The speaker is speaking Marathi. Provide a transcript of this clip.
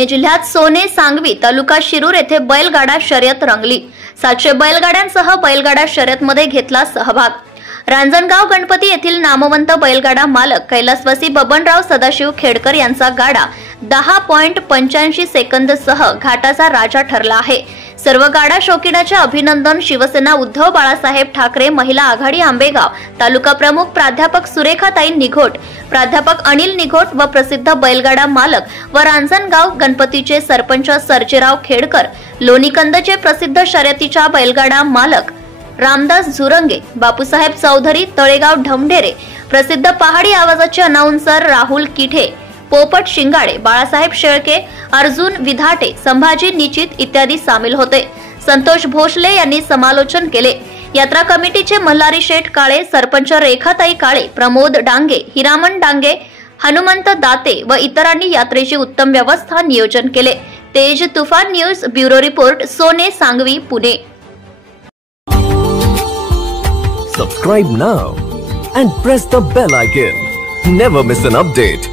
पुणे जिल्ह्यात सोने सांगवी तालुका शिरूर येथे बैलगाडा शर्यत रंगली। 700 बैलगाड्यांसह बैलगाडा शर्यतमध्ये घेतला सहभाग। रांजणगाव गणपती येथील नामवंत बैलगाडा मालक कैलासवासी बबनराव सदाशिव खेडकर यांचा गाडा 10.85 सेकंदसह घाटाचा राजा ठरला आहे। सर्व गाडा शौकीनाचे अभिनंदन। शिवसेना उद्धव बाळासाहेब ठाकरे महिला आघाडी आंबेगाव तालुका प्रमुख प्राध्यापक सुरेखाताई निघोट, प्राध्यापक अनिल निघोट व प्रसिद्ध बैलगाडा मालक व रांजणगाव गणपतीचे सरपंच सर्जेराव खेडकर, लोणीकंदचे प्रसिद्ध शर्यतीच्या बैलगाडा मालक रामदास झुरंगे, बापूसाहेब चौधरी, तळेगाव ढमढेरे, प्रसिद्ध पहाडी आवाजाचे अनाउन्सर राहुल किठे, पोपट शिंगाडे, बाळासाहेब शेळके, अर्जुन विधाटे, संभाजी निचित इत्यादी सामील होते। संतोष भोसले यांनी समालोचन केले। यात्रा कमिटीचे मल्हारी शेठ काळे, सरपंच रेखाताई काळे, प्रमोद डांगे, हिरामन डांगे, हनुमंत दाते व इतरांनी यात्रेची उत्तम व्यवस्था नियोजन केले। तेज तुफान न्यूज ब्युरो रिपोर्ट, सोने Sangvi, Pune. Subscribe now and press the bell icon. Never miss an update.